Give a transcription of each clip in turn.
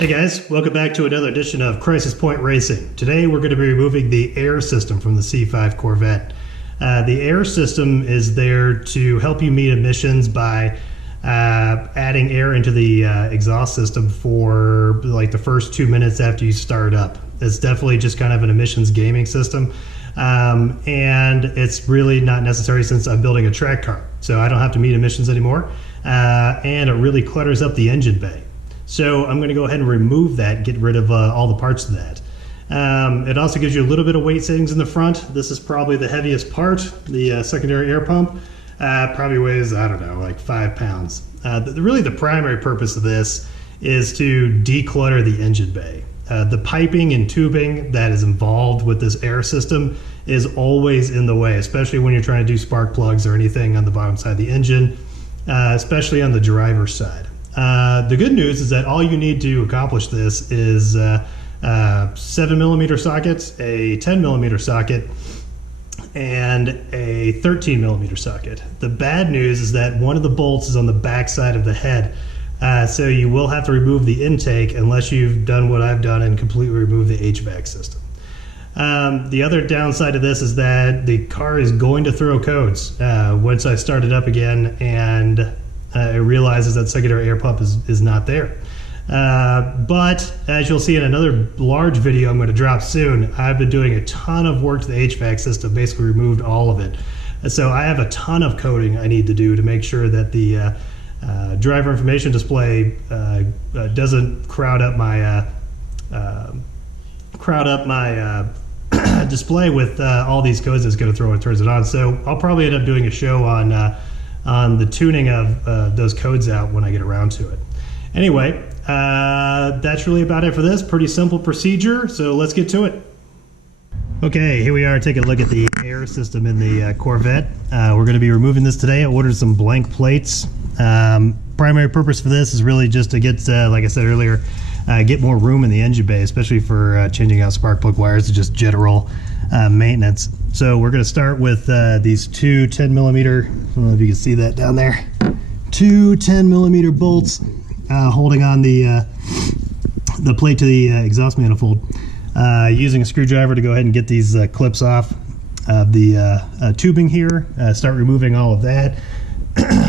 Hey guys, welcome back to another edition of Crisis Point Racing. Today we're going to be removing the air system from the C5 Corvette. The air system is there to help you meet emissions by adding air into the exhaust system for like the first 2 minutes after you start up. It's definitely just kind of an emissions gaming system, and it's really not necessary since I'm building a track car, so I don't have to meet emissions anymore, and it really clutters up the engine bay. So I'm going to go ahead and remove that, get rid of all the parts of that. It also gives you a little bit of weight savings in the front. This is probably the heaviest part, the secondary air pump. Probably weighs, I don't know, like 5 pounds. Really the primary purpose of this is to declutter the engine bay. The piping and tubing that is involved with this air system is always in the way, especially when you're trying to do spark plugs or anything on the bottom side of the engine, especially on the driver's side. The good news is that all you need to accomplish this is 7mm sockets, a 10mm socket, and a 13mm socket. The bad news is that one of the bolts is on the back side of the head, so you will have to remove the intake unless you've done what I've done and completely remove the HVAC system. The other downside of this is that the car is going to throw codes once I start it up again and it realizes that secondary air pump is not there. But as you'll see in another large video I'm going to drop soon, I've been doing a ton of work to the HVAC system, basically removed all of it. So I have a ton of coding I need to do to make sure that the driver information display doesn't crowd up my display with all these codes it's going to throw when it turns it on. So I'll probably end up doing a show on the tuning of those codes out when I get around to it. Anyway, that's really about it for this. Pretty simple procedure, so let's get to it. Okay, here we are taking a look at the air system in the Corvette. We're going to be removing this today. I ordered some blank plates. Primary purpose for this is really just to get, like I said earlier, get more room in the engine bay, especially for changing out spark plug wires to just general maintenance. So we're going to start with these two 10mm, I don't know if you can see that down there, two 10mm bolts holding on the plate to the exhaust manifold. Using a screwdriver to go ahead and get these clips off of the tubing here. Start removing all of that,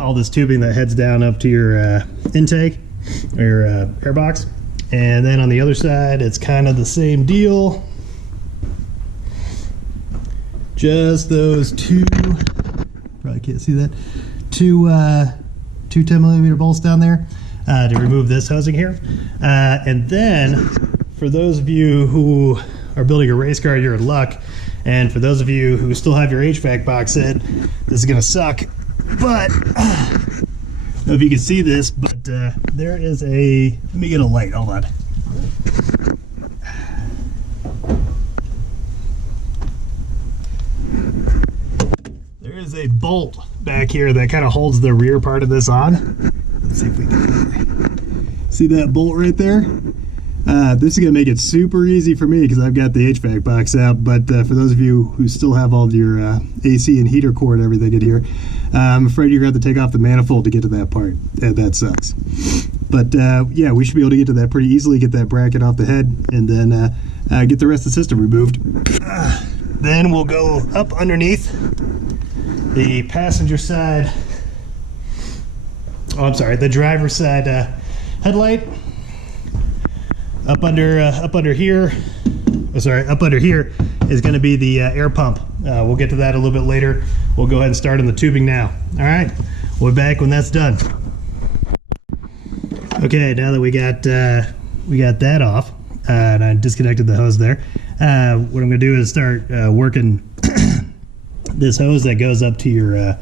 all this tubing that heads down up to your intake or your air box. And then on the other side, it's kind of the same deal. Just those two, probably can't see that, two 10mm bolts down there to remove this housing here. And then for those of you who are building a race car, you're in luck. And for those of you who still have your HVAC box in, this is gonna suck. But, I don't know if you can see this, but there is a, let me get a light, hold on. There is a bolt back here that kind of holds the rear part of this on. Let's see if we can see that bolt right there. This is going to make it super easy for me because I've got the HVAC box out, but for those of you who still have all your AC and heater cord and everything in here, I'm afraid you're going to have to take off the manifold to get to that part. That sucks. But yeah, we should be able to get to that pretty easily, get that bracket off the head, and then get the rest of the system removed. Then we'll go up underneath the passenger side, oh I'm sorry, the driver's side headlight. Up under here, oh sorry, up under here is going to be the air pump. We'll get to that a little bit later. We'll go ahead and start on the tubing now. All right, we'll be back when that's done. Okay, now that we got that off, and I disconnected the hose there, what I'm going to do is start working this hose that goes up to your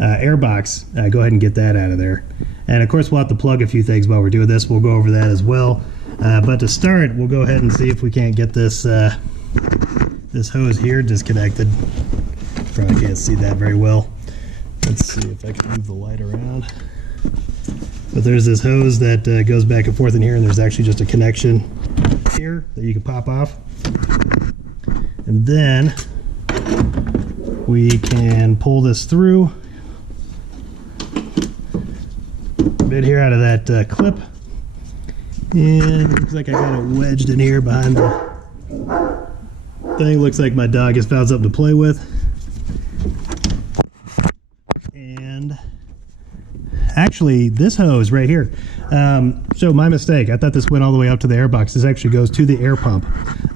air box. Go ahead and get that out of there. And of course, we'll have to plug a few things while we're doing this. We'll go over that as well. But to start, we'll go ahead and see if we can't get this this hose here disconnected. Probably can't see that very well. Let's see if I can move the light around. But there's this hose that goes back and forth in here, and there's actually just a connection here that you can pop off. And then we can pull this through a bit here out of that clip. And it looks like I got it wedged in here behind the thing. Looks like my dog has found something to play with. And actually, this hose right here. So my mistake. I thought this went all the way up to the air box. This actually goes to the air pump.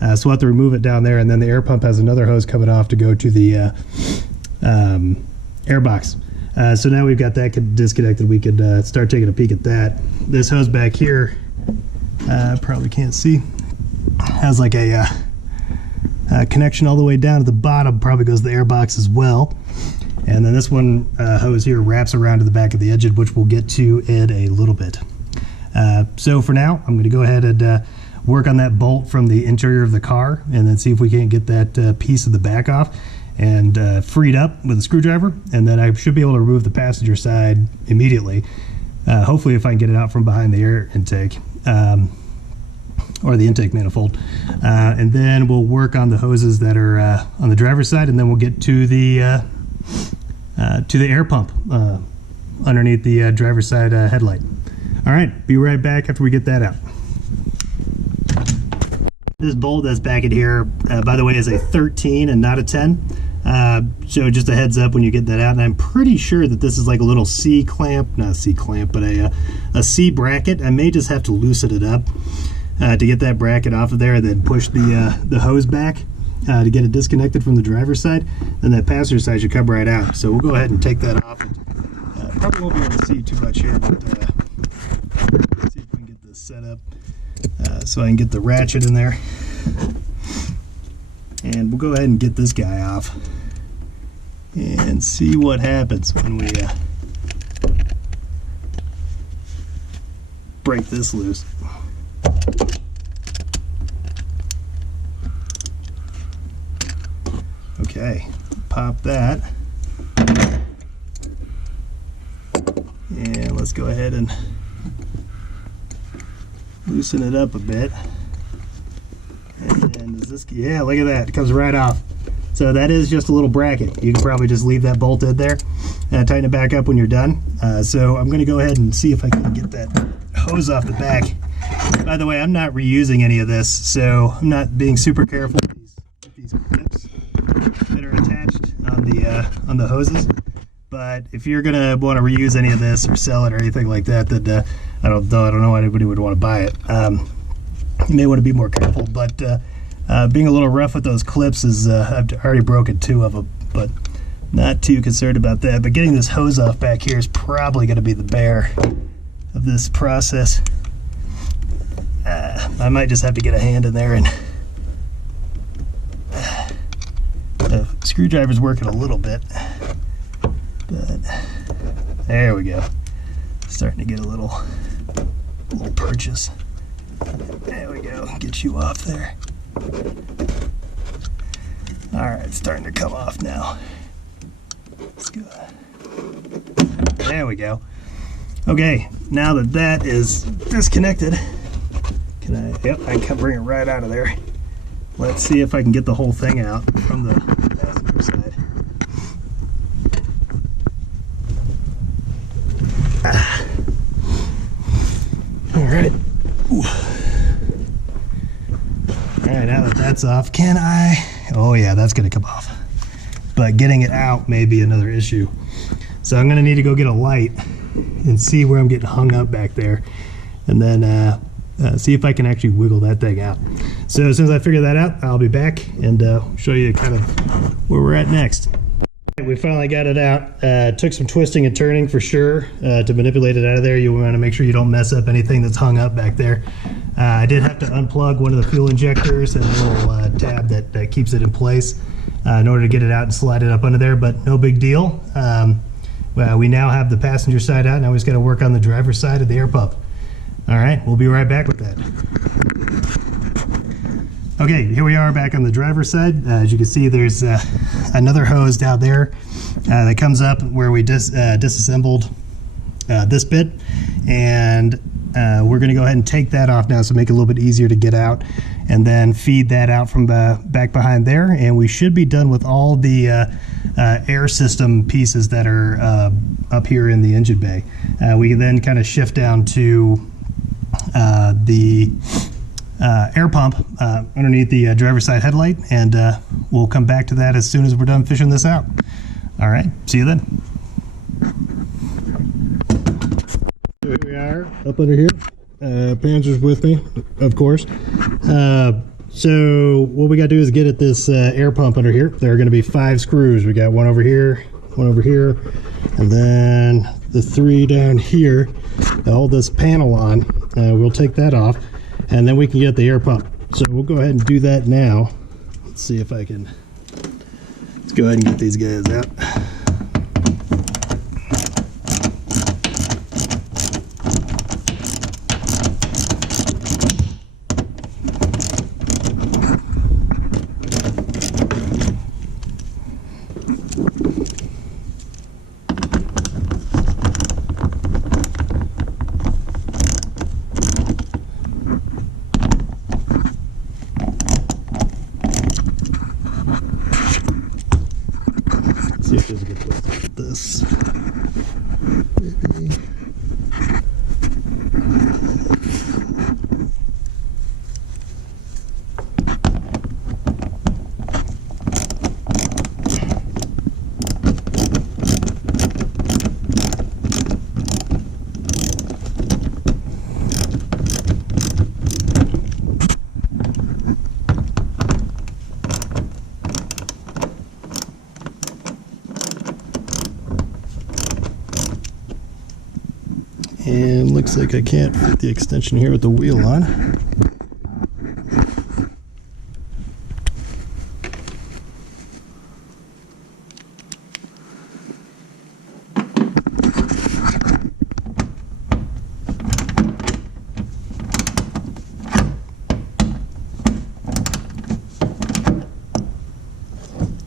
So we'll have to remove it down there, and then the air pump has another hose coming off to go to the air box. So now we've got that disconnected. We could start taking a peek at that. This hose back here, probably can't see, has like a connection all the way down to the bottom. Probably goes to the air box as well. And then this one hose here wraps around to the back of the engine, which we'll get to in a little bit. So for now, I'm going to go ahead and work on that bolt from the interior of the car, and then see if we can't get that piece of the back off and freed up with a screwdriver. And then I should be able to remove the passenger side immediately. Hopefully, if I can get it out from behind the air intake or the intake manifold. And then we'll work on the hoses that are on the driver's side, and then we'll get to the air pump underneath the driver's side headlight. All right, be right back after we get that out. This bolt that's back in here, by the way, is a 13 and not a 10. So just a heads up when you get that out. And I'm pretty sure that this is like a little C clamp, not a C clamp, but a C bracket. I may just have to loosen it up to get that bracket off of there, and then push the hose back to get it disconnected from the driver's side. Then that passenger side should come right out. So we'll go ahead and take that off. And, probably won't be able to see too much here, but let's see if we can get this set up so I can get the ratchet in there. And we'll go ahead and get this guy off and see what happens when we break this loose. Okay, pop that. And let's go ahead and loosen it up a bit. And is this, yeah, look at that, it comes right off. So that is just a little bracket. You can probably just leave that bolt in there and tighten it back up when you're done. So I'm going to go ahead and see if I can get that hose off the back. By the way, I'm not reusing any of this, so I'm not being super careful with these clips that are attached on the hoses. But if you're gonna want to reuse any of this or sell it or anything like that, then I don't know why anybody would want to buy it. You may want to be more careful, but being a little rough with those clips is I've already broken 2 of them, but not too concerned about that. But getting this hose off back here is probably going to be the bear of this process. I might just have to get a hand in there, and the screwdriver's working a little bit, but there we go. Starting to get a little purchase. There we go. Get you off there. All right, it's starting to come off now. Let's go. There we go. Okay, now that that is disconnected, yep, I can bring it right out of there. Let's see if I can get the whole thing out from the passenger side. All right. Ooh. All right, now that that's off, can I? Oh yeah, that's gonna come off. But getting it out may be another issue. So I'm gonna need to go get a light and see where I'm getting hung up back there, and then see if I can actually wiggle that thing out. So as soon as I figure that out, I'll be back and show you kind of where we're at next. We finally got it out. Took some twisting and turning for sure to manipulate it out of there. You want to make sure you don't mess up anything that's hung up back there. I did have to unplug one of the fuel injectors and a little tab that keeps it in place in order to get it out and slide it up under there, but no big deal. Well, we now have the passenger side out. Now we just got to work on the driver's side of the air pump. All right, we'll be right back with that. Okay, here we are back on the driver's side. As you can see, there's another hose down there that comes up where we disassembled this bit, and we're going to go ahead and take that off now, so make it a little bit easier to get out, and then feed that out from the back behind there, and we should be done with all the air system pieces that are up here in the engine bay. We can then kind of shift down to the air pump underneath the driver's side headlight, and we'll come back to that as soon as we're done fishing this out. All right, see you then. So here we are up under here. Panzer's with me, of course. So what we got to do is get at this air pump under here. There are going to be 5 screws. We got one over here, and then the 3 down here that hold this panel on. We'll take that off, and then we can get the air pump. So we'll go ahead and do that now. Let's see if I can. Let's go ahead and get these guys out. See if there's a good place to put this. Maybe. And looks like I can't fit the extension here with the wheel on.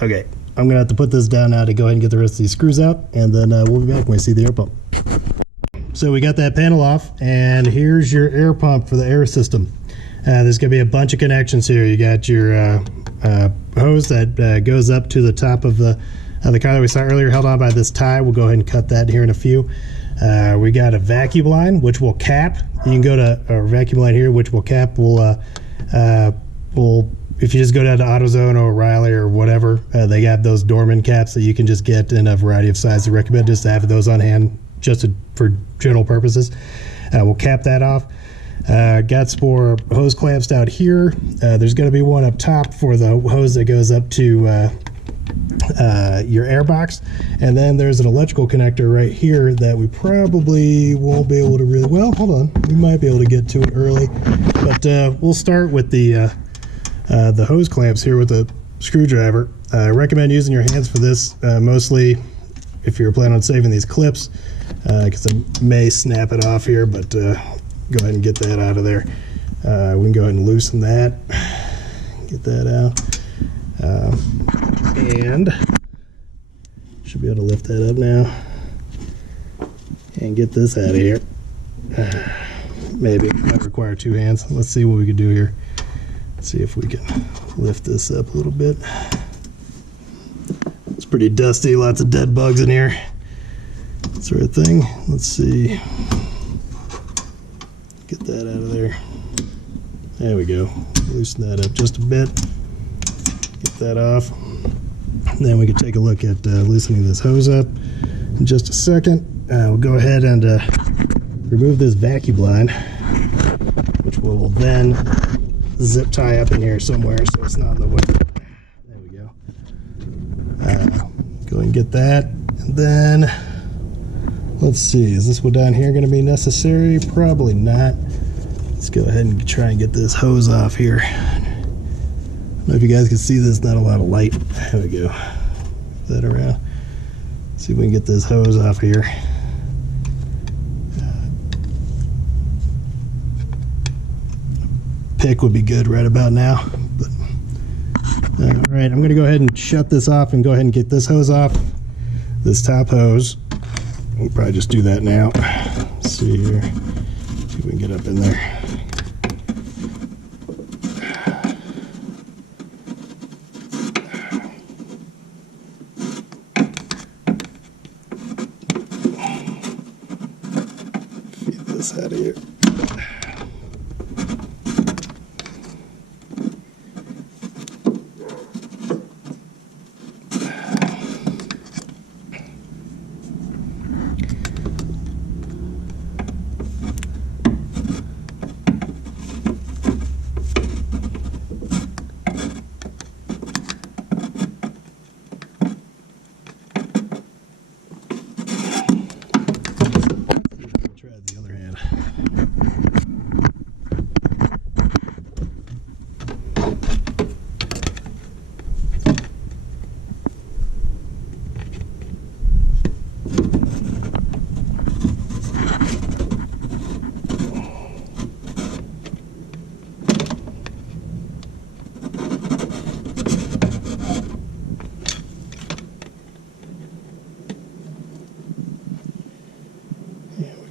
Okay, I'm gonna have to put this down now to go ahead and get the rest of these screws out, and then we'll be back when we see the air pump. So we got that panel off, and here's your air pump for the air system. There's going to be a bunch of connections here. You got your hose that goes up to the top of the car that we saw earlier, held on by this tie. We'll go ahead and cut that here in a few. We got a vacuum line, which will cap. You can go to a vacuum line here, which will cap. We'll if you just go down to AutoZone or O'Reilly or whatever, they got those Dorman caps that you can just get in a variety of sizes. I recommend just to have those on hand, just for general purposes. We'll cap that off. Got some more hose clamps down here. There's going to be one up top for the hose that goes up to your air box, and then there's an electrical connector right here that we probably won't be able to really, well, hold on, we might be able to get to it early, but we'll start with the hose clamps here with the screwdriver. I recommend using your hands for this, mostly if you're planning on saving these clips, because I may snap it off here, but go ahead and get that out of there. We can go ahead and loosen that, get that out, and should be able to lift that up now and get this out of here. Maybe might require 2 hands. Let's see what we can do here. Let's see if we can lift this up a little bit. It's pretty dusty, lots of dead bugs in here, sort of thing. Let's see, get that out of there. There we go. Loosen that up just a bit, get that off. And then we can take a look at loosening this hose up in just a second. We'll go ahead and remove this vacuum line, which will then zip tie up in here somewhere so it's not in the way. There we go. Go ahead and get that, and then let's see, is this one down here going to be necessary? Probably not. Let's go ahead and try and get this hose off here. I don't know if you guys can see this, not a lot of light. There we go. Put that around. See if we can get this hose off here. Pick would be good right about now. But all right, I'm going to go ahead and shut this off and go ahead and get this hose off. This top hose. We'll probably just do that now. Let's see here. See if we can get up in there. Feed this out of here.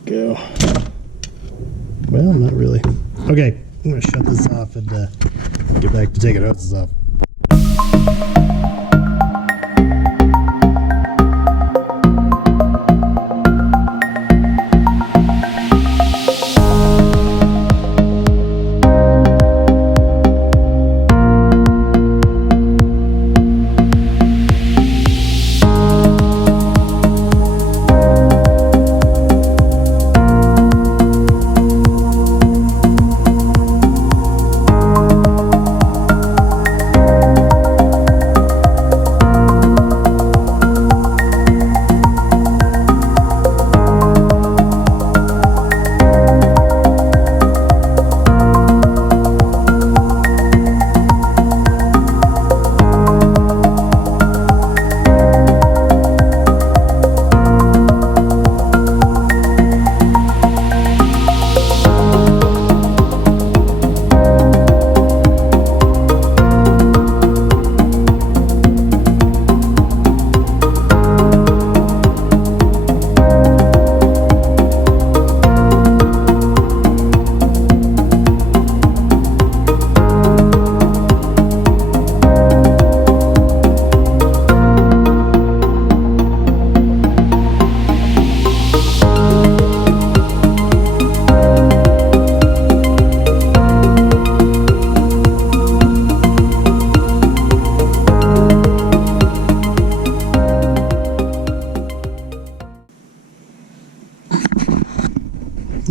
go. Well, not really. Okay, I'm going to shut this off and get back to taking hoses off.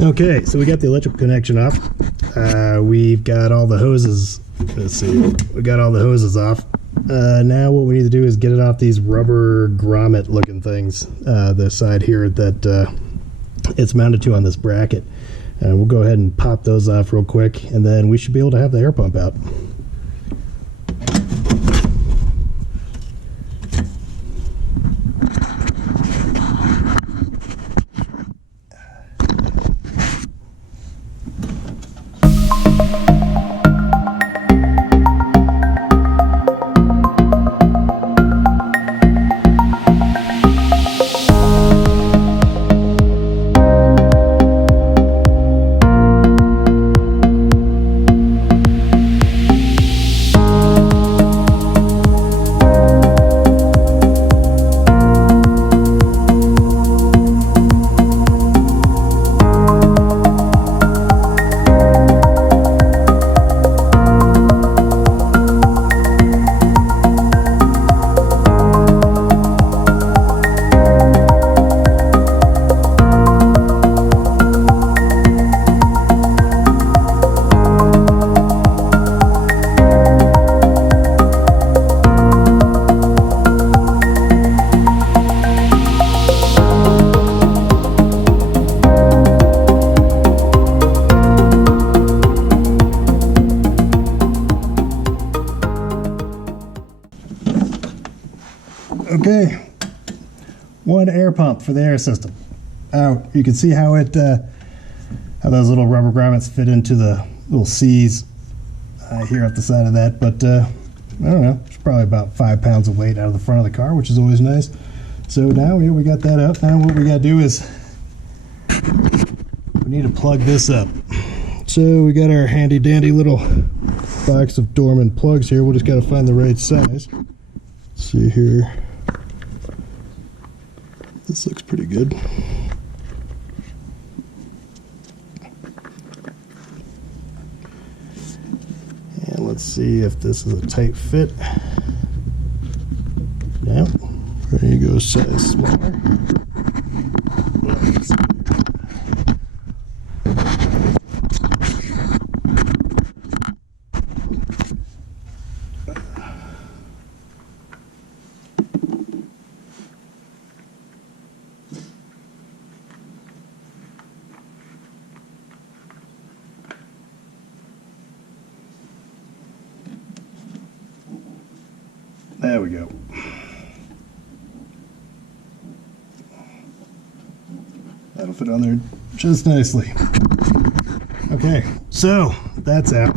Okay, so we got the electrical connection off. We've got all the hoses. Let's see, we got all the hoses off. Now what we need to do is get it off these rubber grommet looking things, the side here that it's mounted to on this bracket. We'll go ahead and pop those off real quick, and then we should be able to have the air pump out. Okay, one air pump for the air system. You can see how it how those little rubber grommets fit into the little C's here at the side of that, but I don't know, it's probably about 5 pounds of weight out of the front of the car, which is always nice. So now here we got that out. Now what we got to do is we need to plug this up. So we got our handy dandy little box of Dorman plugs here. We'll just got to find the right size. Let's see here. This looks pretty good. And let's see if this is a tight fit. Yep. There you go, size smaller. Let's see. There we go. That'll fit on there just nicely. Okay, so that's out.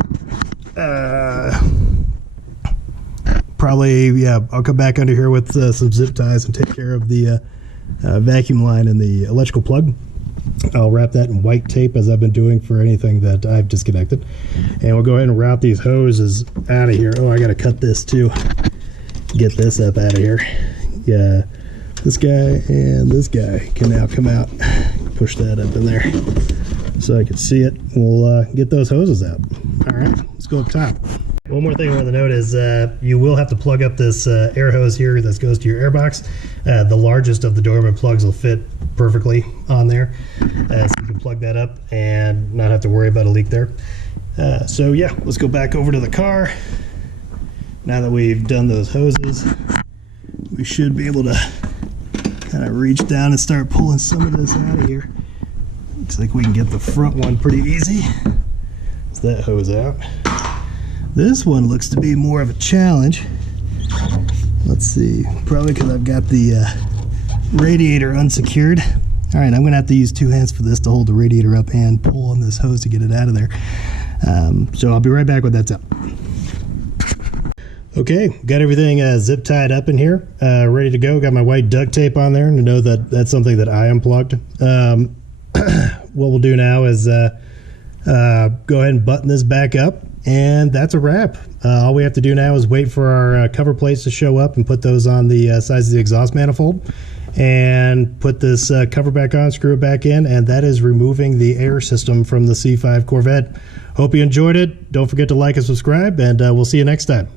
Probably, yeah, I'll come back under here with some zip ties and take care of the vacuum line and the electrical plug. I'll wrap that in white tape as I've been doing for anything that I've disconnected. And we'll go ahead and route these hoses out of here. Oh, I got to cut this too. Get this up out of here. Yeah, this guy and this guy can now come out. Push that up in there so I can see it. We'll get those hoses out. All right, let's go up top. One more thing I want to note is you will have to plug up this air hose here that goes to your air box. The largest of the Doberman plugs will fit perfectly on there. So you can plug that up and not have to worry about a leak there. So yeah, let's go back over to the car. Now that we've done those hoses, we should be able to kind of reach down and start pulling some of this out of here. Looks like we can get the front one pretty easy. Let's that hose out. This one looks to be more of a challenge. Let's see, probably because I've got the radiator unsecured. All right, I'm gonna have to use two hands for this to hold the radiator up and pull on this hose to get it out of there. So I'll be right back when that's up. Okay, got everything zip tied up in here, ready to go. Got my white duct tape on there to know that that's something that I unplugged. What we'll do now is go ahead and button this back up, and that's a wrap. All we have to do now is wait for our cover plates to show up and put those on the sides of the exhaust manifold, and put this cover back on, screw it back in, and that is removing the air system from the C5 Corvette. Hope you enjoyed it. Don't forget to like and subscribe, and we'll see you next time.